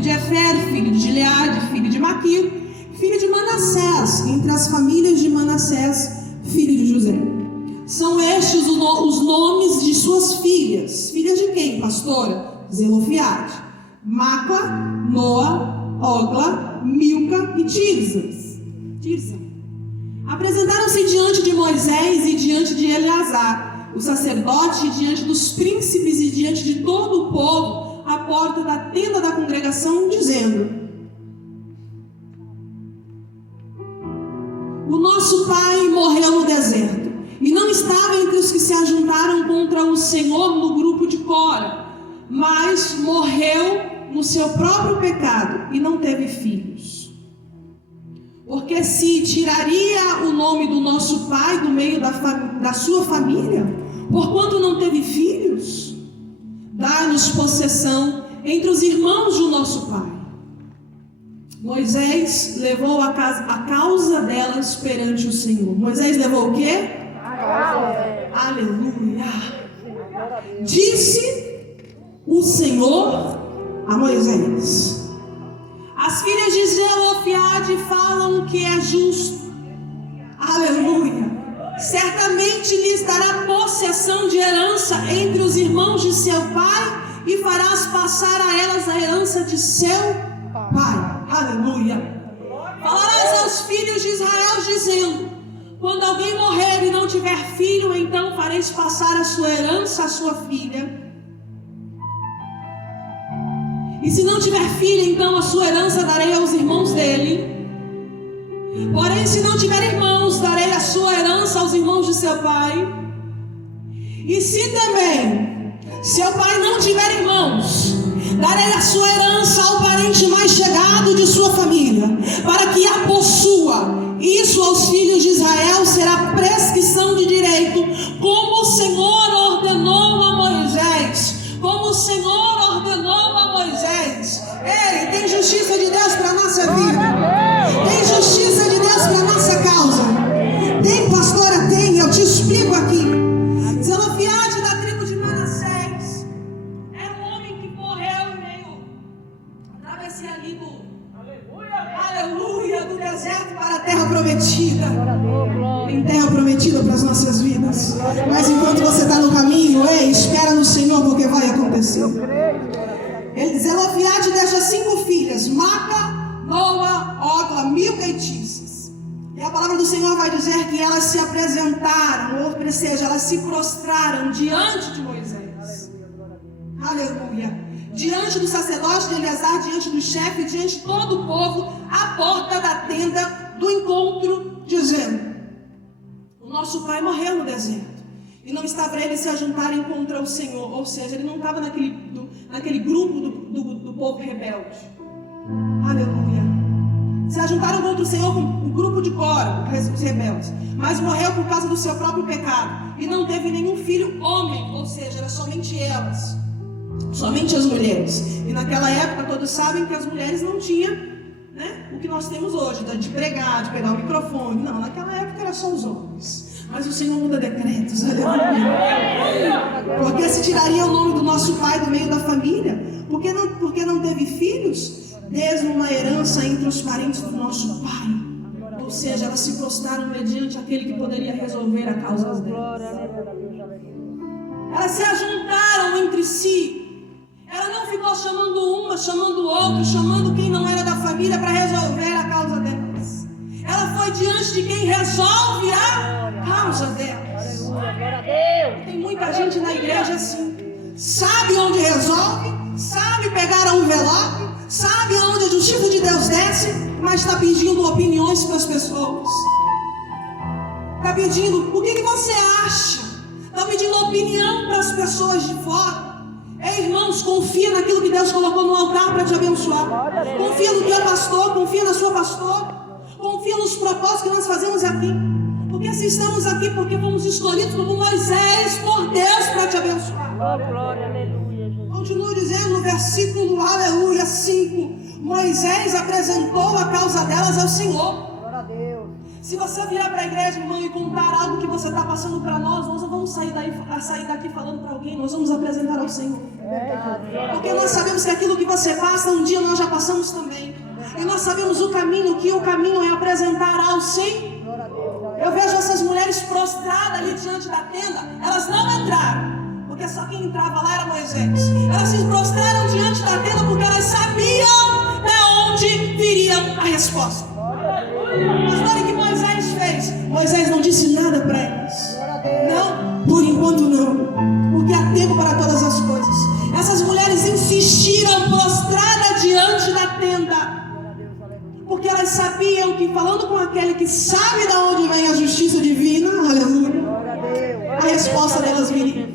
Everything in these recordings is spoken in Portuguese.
de Efer, filho de Gileade, filho de Maquir, filho de Manassés, entre as famílias de Manassés, filho de José. São estes os nomes de suas filhas. Filhas de quem, pastora? Zelofiade, Macla, Noa, Ogla, Milca e Tirza. Apresentaram-se diante de Moisés e diante de Eleazar, o sacerdote, e diante dos príncipes e diante de todo o povo, à porta da tenda da congregação, dizendo: o nosso pai morreu no deserto, e não estava entre os que se ajuntaram contra o Senhor no grupo de Cora, mas morreu no seu próprio pecado e não teve filhos. Porque se tiraria o nome do nosso pai do meio da sua família, porquanto não teve filhos? Dá-nos possessão entre os irmãos do nosso pai. Moisés levou a causa delas perante o Senhor. Moisés levou o quê? Aleluia. Disse o Senhor a Moisés: as filhas de Zelofiade falam que é justo. Aleluia. Certamente lhes dará possessão de herança entre os irmãos de seu pai, e farás passar a elas a herança de seu pai. Aleluia. Falarás aos filhos de Israel, dizendo: quando alguém morrer e não tiver filho, então fareis passar a sua herança à sua filha. E se não tiver filho, então a sua herança darei aos irmãos dele. Porém, se não tiver irmãos, darei a sua herança aos irmãos de seu pai. E se também seu pai não tiver irmãos, darei a sua herança ao parente mais chegado de sua família, para que a possua. Isso aos filhos de Israel será prescrição de direito, como o Senhor ordenou a Moisés. Como o Senhor ordenou a Moisés. Ei, tem justiça de Deus para a nossa vida. Tem justiça de Deus para a nossa causa. Tem, pastora? Tem. Eu te explico aqui. Zelofiade, da tribo de Manassés, era um homem que morreu em meio à travessia ali aleluia, do deserto para a terra prometida. Tem terra prometida para as nossas vidas. Mas enquanto você está no caminho, ei, espera no Senhor, porque vai acontecer. Zelofiade deixa 5 filhas: Maca, Noa, Ogla, Milca e Tirza. E a palavra do Senhor vai dizer que elas se apresentaram, ou seja, elas se prostraram diante de Moisés. Aleluia. Diante do sacerdote de Eleazar, diante do chefe, diante de todo o povo, à porta da tenda do encontro, dizendo: o nosso pai morreu no deserto, e não está para eles se ajuntarem contra o Senhor. Ou seja, ele não estava naquele grupo do povo rebelde. Aleluia. Se ajuntaram contra o Senhor com o grupo de Cora, os rebeldes, mas morreu por causa do seu próprio pecado, e não teve nenhum filho homem. Ou seja, era somente elas, somente as mulheres. E naquela época todos sabem que as mulheres não tinham, né, o que nós temos hoje, de pregar, de pegar o microfone. Não, naquela época era só os homens. Mas o Senhor muda decretos, aleluia. Porque se tiraria o nome do nosso pai do meio da família? Porque não teve filhos? Desde uma herança entre os parentes do nosso pai. Ou seja, elas se prostraram mediante aquele que poderia resolver a causa delas. Elas se ajuntaram entre si. Ela não ficou chamando uma, chamando outra, chamando quem não era da família para resolver a causa delas. Ela foi diante de quem resolve a causa delas. Tem muita gente na igreja assim. Sabe onde resolve, sabe pegar a envelope, sabe onde a justiça de Deus desce, mas está pedindo opiniões para as pessoas. Está pedindo: o que você acha? Está pedindo opinião para as pessoas de fora. Ei, irmãos, confia naquilo que Deus colocou no altar para te abençoar. Confia no teu pastor, confia na sua pastora. Confia nos propósitos que nós fazemos aqui. Porque se estamos aqui, porque fomos escolhidos como Moisés por Deus para te abençoar. Glória, aleluia. Continua dizendo no versículo, aleluia, 5. Moisés apresentou a causa delas ao Senhor. Glória a Deus. Se você vier para a igreja, irmão, e contar algo que você está passando para nós não vamos sair daqui falando para alguém, nós vamos apresentar ao Senhor. Porque nós sabemos que aquilo que você passa, um dia nós já passamos também. E nós sabemos que o caminho é apresentar ao Senhor. Eu vejo essas mulheres prostradas ali diante da tenda, elas não entraram, porque só quem entrava lá era Moisés. Elas se prostraram diante da tenda porque elas sabiam de onde viria a resposta. A história que Moisés fez, Moisés não disse nada para eles. Não, por enquanto não, porque há tempo para todas as coisas. Essas mulheres insistiram prostradas diante da tenda, porque elas sabiam que falando com aquele que sabe de onde vem a justiça divina, aleluia, a resposta delas viria.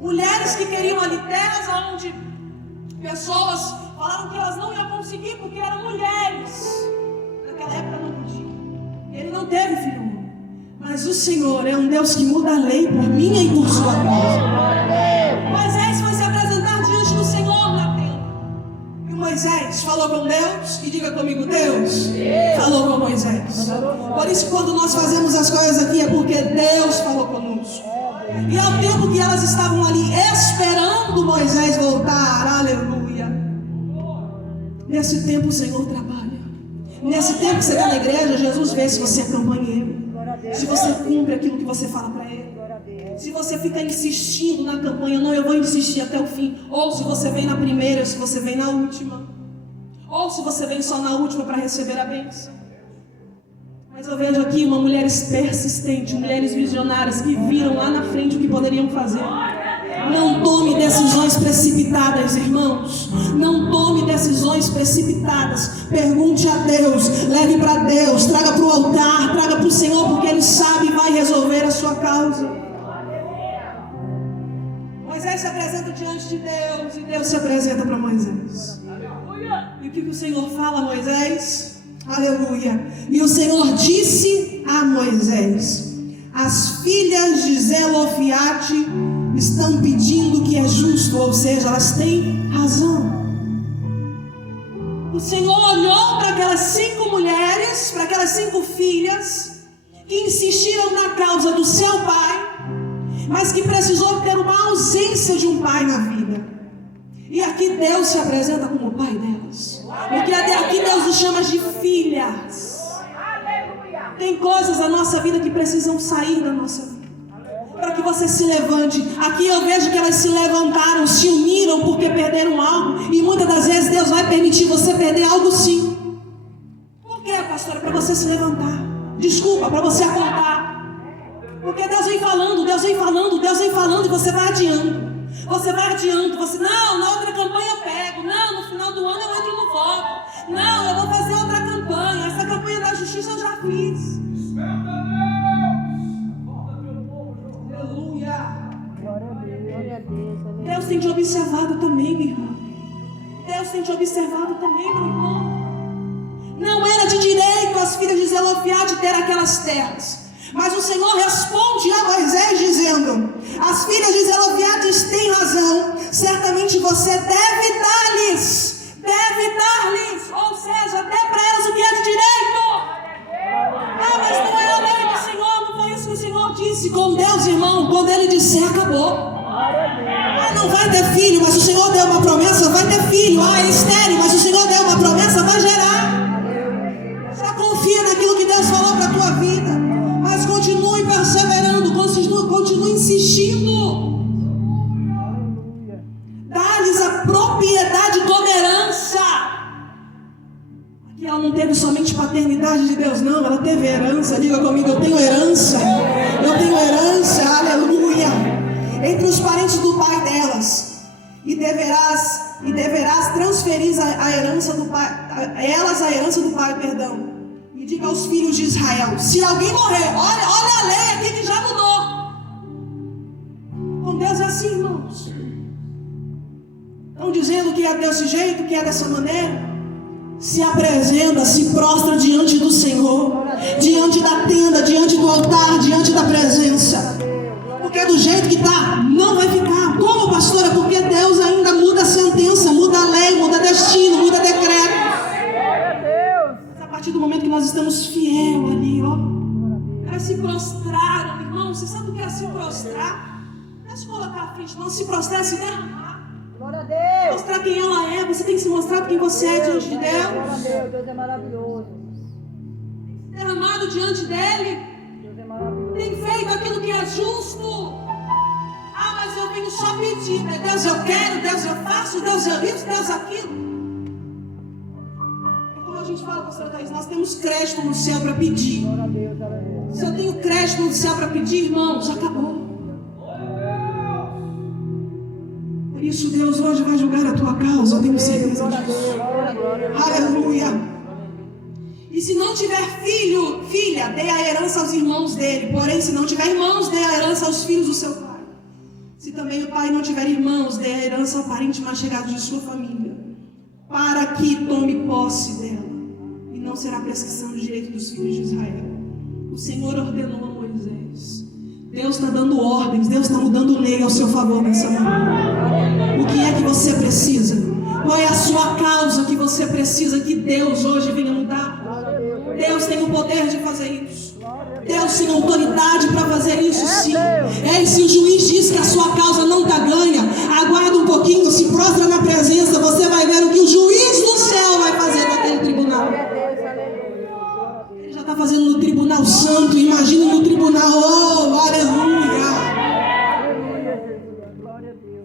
Mulheres que queriam ali terras onde pessoas falaram que elas não iam conseguir porque eram mulheres. Naquela época não podia. Ele não teve filho humano. Mas o Senhor é um Deus que muda a lei por minha e por sua causa. Moisés foi se apresentar diante do Senhor na tenda. E Moisés falou com Deus. E diga comigo, Deus falou com Moisés. Por isso quando nós fazemos as coisas aqui é porque Deus falou conosco. E ao tempo que elas estavam ali esperando Moisés voltar, aleluia, nesse tempo o Senhor trabalha. Nesse tempo que você está na igreja, Jesus vê se você é companheiro, se você cumpre aquilo que você fala para Ele, se você fica insistindo na campanha, não, eu vou insistir até o fim, ou se você vem na primeira, ou se você vem na última, ou se você vem só na última para receber a bênção. Mas eu vejo aqui uma mulheres persistentes, mulheres visionárias que viram lá na frente o que poderiam fazer. Não tome decisões precipitadas, irmãos. Não tome decisões precipitadas. Pergunte a Deus, leve para Deus, traga para o altar, traga para o Senhor, porque Ele sabe e vai resolver a sua causa. Moisés se apresenta diante de Deus e Deus se apresenta para Moisés. E o que o Senhor fala a Moisés? Aleluia. E o Senhor disse a Moisés: as filhas de Zelofiate estão pedindo o que é justo, ou seja, elas têm razão. O Senhor olhou para aquelas 5 mulheres, para aquelas 5 filhas que insistiram na causa do seu pai, mas que precisou ter uma ausência de um pai na vida. E aqui Deus se apresenta como o pai delas, porque até aqui Deus os chama de filhas. Tem coisas na nossa vida que precisam sair da nossa vida, para que você se levante. Aqui eu vejo que elas se levantaram, se uniram porque perderam algo, e muitas das vezes Deus vai permitir você perder algo sim. Por quê, pastora? Para você se levantar. Desculpa, para você acordar. Porque Deus vem falando, Deus vem falando, Deus vem falando, e você vai adiando. Você vai adiando, você, não, na outra campanha eu pego, não, no final do ano eu entro no voto, não, eu vou fazer outra campanha, essa campanha da justiça eu já fiz. Aleluia. Deus tem te observado também, meu irmão. Deus tem te observado também, meu irmão. Não era de direito as filhas de Zelofiade ter aquelas terras. Mas o Senhor responde a Moisés dizendo: as filhas de Zelofiade têm razão, certamente você deve dar-lhes, ou seja, dê para elas o que é de direito. Ah, mas não é a lei do Senhor, não foi isso que o Senhor disse. Com Deus, irmão, quando Ele disser, acabou. Ah, não vai ter filho, mas o Senhor deu uma promessa, vai ter filho. Ah, é estéril, mas o Senhor deu uma promessa, vai gerar. Só confia naquilo que Deus falou para a tua vida. Mas continue perseverando, continue insistindo. Dá-lhes a propriedade como herança. Aqui ela não teve somente paternidade de Deus, não, ela teve herança. Diga comigo, eu tenho herança. Eu tenho herança, aleluia. Entre os parentes do pai delas. E deverás transferir a herança do pai, elas a herança do pai, perdão. E diga aos filhos de Israel: se alguém morrer, olha a lei aqui que já mudou. Com Deus é assim, irmãos. Estão dizendo que é desse jeito, que é dessa maneira. Se apresenta, se prostra diante do Senhor, diante da tenda, diante do altar, diante da presença. Porque do jeito que está, não vai ficar. Como, pastora? Porque Deus ainda muda a sentença, muda a lei, muda destino, muda decreto. A partir do momento que nós estamos fiel ali, ó, à frente, não se prostrar, se derramar. Glória a Deus. Mostrar quem ela é. Você tem que se mostrar quem você é diante de Deus. Glória a Deus. Deus é maravilhoso. Derramado diante dele. Deus é maravilhoso. Tem feito aquilo que é justo. Ah, mas eu venho só pedir. Né? Deus eu quero, Deus eu faço, Deus eu isso, Deus aquilo. É como a gente fala, pastora Thaís, nós temos crédito no céu para pedir. Glória a Deus. Aleluia. Se eu tenho crédito no céu para pedir, irmão, já acabou. Por isso Deus hoje vai julgar a tua causa, eu tenho certeza disso. Aleluia. E se não tiver filho, filha, dê a herança aos irmãos dele. Porém, se não tiver irmãos, dê a herança aos filhos do seu pai. Se também o pai não tiver irmãos, dê a herança ao parente mais chegado de sua família, para que tome posse dela, e não será prescrição do direito dos filhos de Israel. O Senhor ordenou a Moisés. Deus está dando ordens, Deus está mudando lei ao seu favor nessa manhã. O que é que você precisa? Qual é a sua causa que você precisa que Deus hoje venha mudar? Deus tem o poder de fazer isso. Deus tem autoridade para fazer isso, sim. E se o juiz diz que a sua causa não está ganha, aguarda um pouquinho, se prostra na presença, você vai ver o que o juiz do céu vai fazer naquele tribunal. Ele já está fazendo no tribunal santo, imagina no tribunal, oh, aleluia.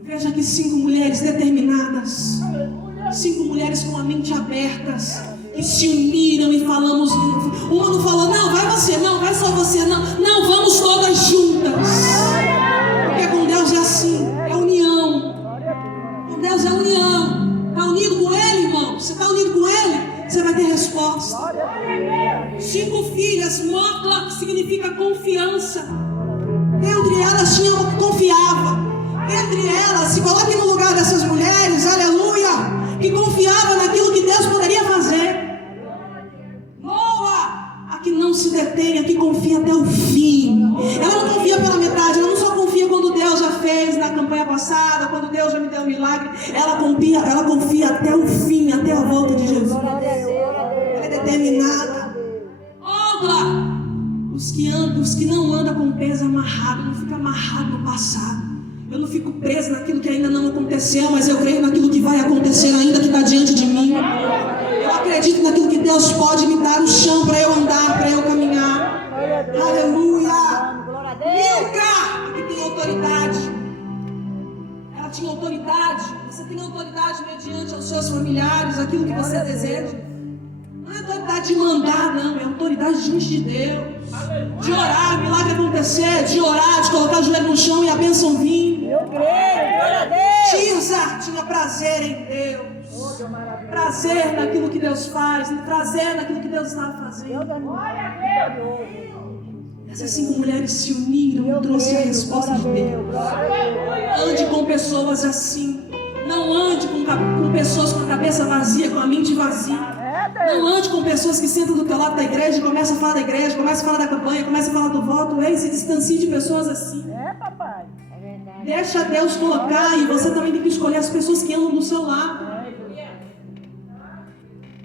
Veja que 5 mulheres determinadas, 5 mulheres com a mente abertas, que se uniram e falamos. Uma não falou, não, vai você, não, vai só você, não, não, vamos todas juntas. Porque com Deus é assim, é união. Com Deus é união. Está unido com Ele, irmão? Você está unido com Ele? Você vai ter resposta. 5 filhas, Mocla, que significa confiança. Entre elas tinha uma que confiava. Entre elas, se coloque no lugar dessas mulheres, aleluia, que confiava naquilo que Deus poderia fazer. Boa! A que não se detém, a que confia até o fim. Ela não confia pela metade, ela não só confia quando Deus já fez na campanha passada, quando Deus já me deu um milagre. Ela confia até o fim, até a volta de Jesus. Ela é determinada. Obra! Os que não andam com o peso amarrado, não fica amarrado no passado. Eu não fico preso naquilo que ainda não aconteceu, mas eu creio naquilo que vai acontecer ainda, que está diante de mim. Eu acredito naquilo que Deus pode me dar o chão para eu andar, para eu caminhar. Aleluia! Milca, que tem autoridade. Ela tinha autoridade. Você tem autoridade mediante aos seus familiares, aquilo que você deseja. Não é autoridade de mandar, não. É autoridade diante de Deus. De orar, o milagre acontecer. De orar, de colocar o joelho no chão e a bênção vir. Eu creio, glória a Deus. Tirza tinha prazer em Deus. Prazer naquilo que Deus faz. Prazer naquilo que Deus está fazendo. Essas 5 mulheres se uniram e trouxe a resposta de Deus. Ande com pessoas assim. Não ande com pessoas com a cabeça vazia, com a mente vazia. Não ande com pessoas que sentam do teu lado da igreja e começam a falar da igreja, começam a falar da campanha, começam a falar do voto. Ei, se distancie de pessoas assim. Papai. É verdade. Deixa Deus colocar, e você também tem que escolher as pessoas que andam do seu lado.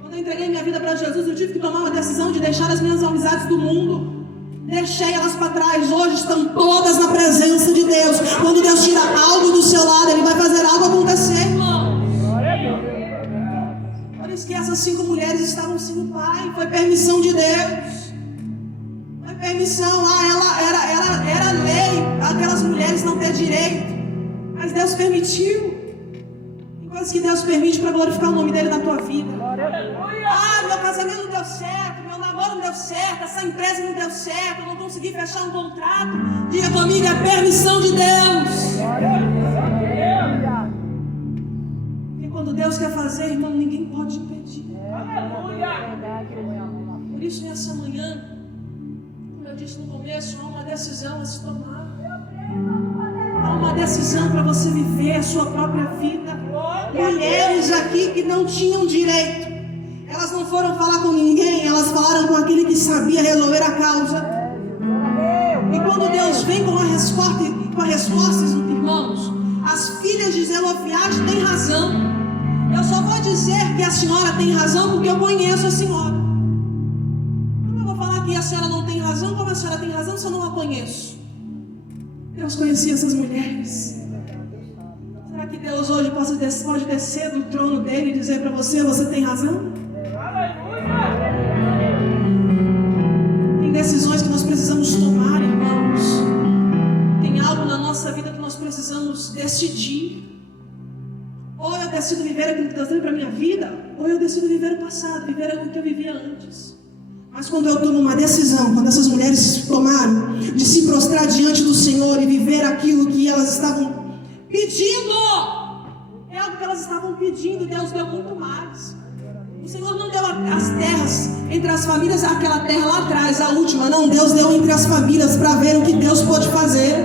Quando eu entreguei minha vida para Jesus, eu tive que tomar uma decisão de deixar as minhas amizades do mundo. Deixei elas para trás. Hoje estão todas na presença de Deus. Quando Deus tira algo do seu lado, Ele vai fazer algo acontecer, irmão. Por isso que essas 5 mulheres estavam sem o pai. Foi permissão de Deus. Foi permissão. Era lei aquelas mulheres não ter direito. Mas Deus permitiu. Tem coisas que Deus permite para glorificar o nome dele na tua vida. Ah, meu casamento não deu certo, meu namoro não deu certo, essa empresa não deu certo, eu não consegui fechar um contrato. Diga comigo, é permissão de Deus. E quando Deus quer fazer, irmão, ninguém pode impedir. Por isso, nessa manhã, como eu disse no começo, há uma decisão a se tomar. Há uma decisão para você viver a sua própria vida. Mulheres aqui que não tinham direito. Elas não foram falar com ninguém, elas falaram com aquele que sabia resolver a causa. E quando Deus vem com a resposta, irmãos, as filhas de Zelofiade têm razão. Eu só vou dizer que a senhora tem razão porque eu conheço a senhora. Como eu vou falar que a senhora não tem razão? Como a senhora tem razão se eu não a conheço? Deus conhecia essas mulheres. Será que Deus hoje pode descer do trono dele e dizer para você, você tem razão? Tem decisões que nós precisamos tomar, irmãos. Tem algo na nossa vida que nós precisamos decidir. Ou eu decido viver aquilo que Deus tem para a minha vida, ou eu decido viver o passado, viver aquilo que eu vivia antes. Mas quando eu tomo uma decisão, quando essas mulheres tomaram de se prostrar diante do Senhor e viver aquilo que elas estavam pedindo, é algo que elas estavam pedindo, Deus deu muito mais. O Senhor não deu as terras entre as famílias, aquela terra lá atrás, a última, não, Deus deu entre as famílias para ver o que Deus pode fazer.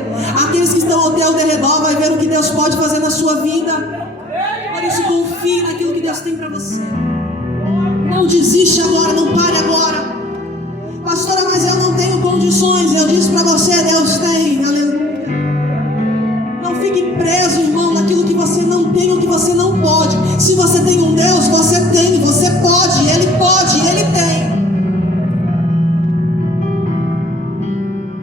Aqueles que estão ao teu derredor vai ver o que Deus pode fazer na sua vida. Por isso confie naquilo que Deus tem para você. Não desiste agora, não pare agora. Pastora, mas eu não tenho condições. Eu disse para você, Deus tem, aleluia. Não fique preso, irmão, naquilo que você não tem ou que você não pode. Se você tem um Deus, você tem, você pode, Ele tem.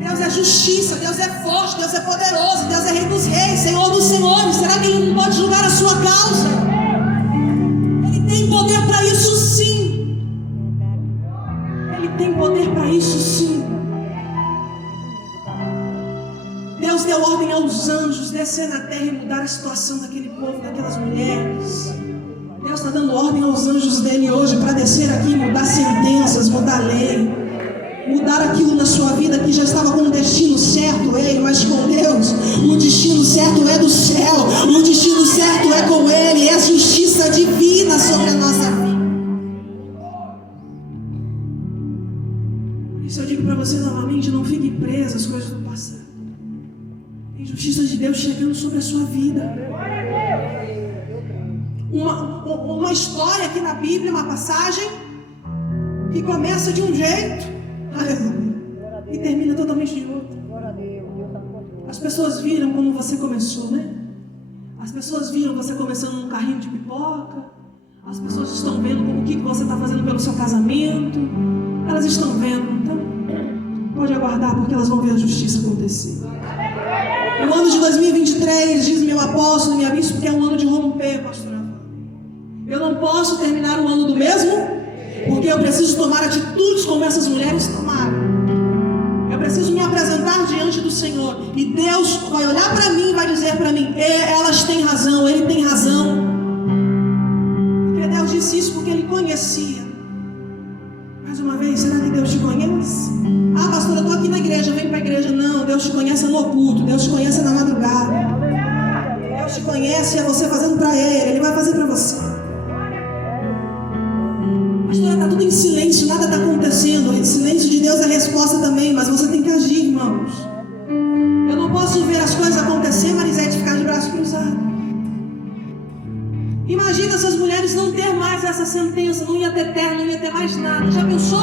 Deus é justiça, Deus é forte, Deus é poderoso, Deus é Rei dos reis, Senhor dos senhores. Será que Ele não pode julgar a sua causa? Ele tem poder para isso sim. Ele tem poder para isso sim. Deus deu ordem aos anjos descer na terra e mudar a situação daquele povo, daquelas mulheres. Deus está dando ordem aos anjos dele hoje para descer aqui e mudar sentenças, mudar lei, mudar aquilo na sua vida que já estava com o destino certo, ei, mas com Deus o destino certo é do céu, o destino certo é com Ele, é justiça divina sobre a nossa vida. Por isso eu digo para você novamente, não fique preso às coisas do passado. Tem justiça de Deus chegando sobre a sua vida. Uma história aqui na Bíblia, uma passagem que começa de um jeito, aleluia, e termina totalmente de outro. As pessoas viram como você começou, né? As pessoas viram você começando num carrinho de pipoca. As pessoas estão vendo o que você está fazendo pelo seu casamento. Elas estão vendo, então pode aguardar, porque elas vão ver a justiça acontecer. O ano de 2023, diz meu apóstolo, minha bispo, que é um ano de romper, pastor. Eu não posso terminar o ano do mesmo, porque eu preciso tomar atitudes como essas mulheres tomaram. Eu preciso me apresentar diante do Senhor. E Deus vai olhar para mim e vai dizer para mim, elas têm razão, Ele tem razão. Porque Deus disse isso porque Ele conhecia. Mais uma vez, será que Deus te conhece? Ah, pastor, eu estou aqui na igreja, vem para a igreja. Não, Deus te conhece no oculto, Deus te conhece na madrugada. Deus te conhece, é você fazendo para Ele vai fazer para você. Pastor, está tudo em silêncio, nada está acontecendo. O silêncio de Deus é a resposta também, mas você tem que agir, irmãos. Eu não posso ver as coisas acontecer, Marisete, ficar de braço cruzado. Imagina se as mulheres não ter mais essa sentença, não ia ter terra, não ia ter mais nada. Já pensou?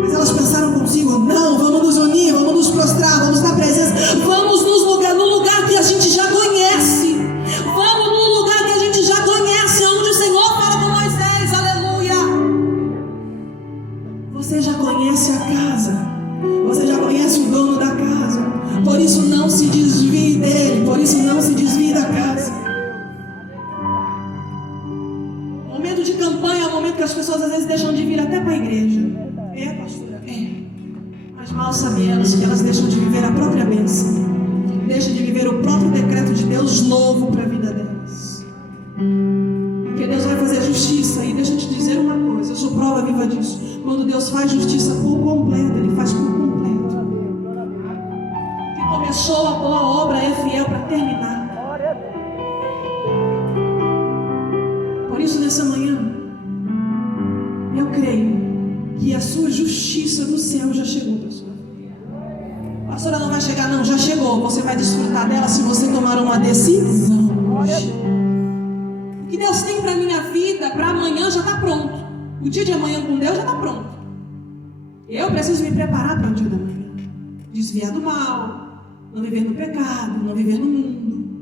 Mas elas pensaram consigo, não, vamos nos unir, vamos nos prostrar, vamos na presença, vamos no lugar que a gente já conhece. Vamos no lugar que a gente já conhece, onde o Senhor fala com Moisés, aleluia. Você já conhece a casa, você já conhece o dono da casa, por isso não se desvie dele, por isso não se desvie da casa. O momento de campanha é o momento que as pessoas às vezes deixam de vir até para a igreja. É, pastora? É. Mas mal sabem elas que elas deixam de viver a própria bênção, deixam de viver o próprio decreto de Deus novo para a vida delas. Porque Deus vai fazer justiça, e deixa eu te dizer uma coisa, eu sou prova viva disso. Quando Deus faz justiça por completo, Ele faz por completo. Que começou a boa obra é fiel para terminar. Por isso, nessa manhã, eu creio que a sua justiça do céu já chegou, pessoal. A pastora não vai chegar, não, já chegou. Você vai desfrutar dela se você tomar uma decisão. O que Deus tem para a minha vida, para amanhã já está pronto. O dia de amanhã com Deus já está pronto. Eu preciso me preparar para o dia da manhã. Desviar do mal, não viver no pecado, não viver no mundo.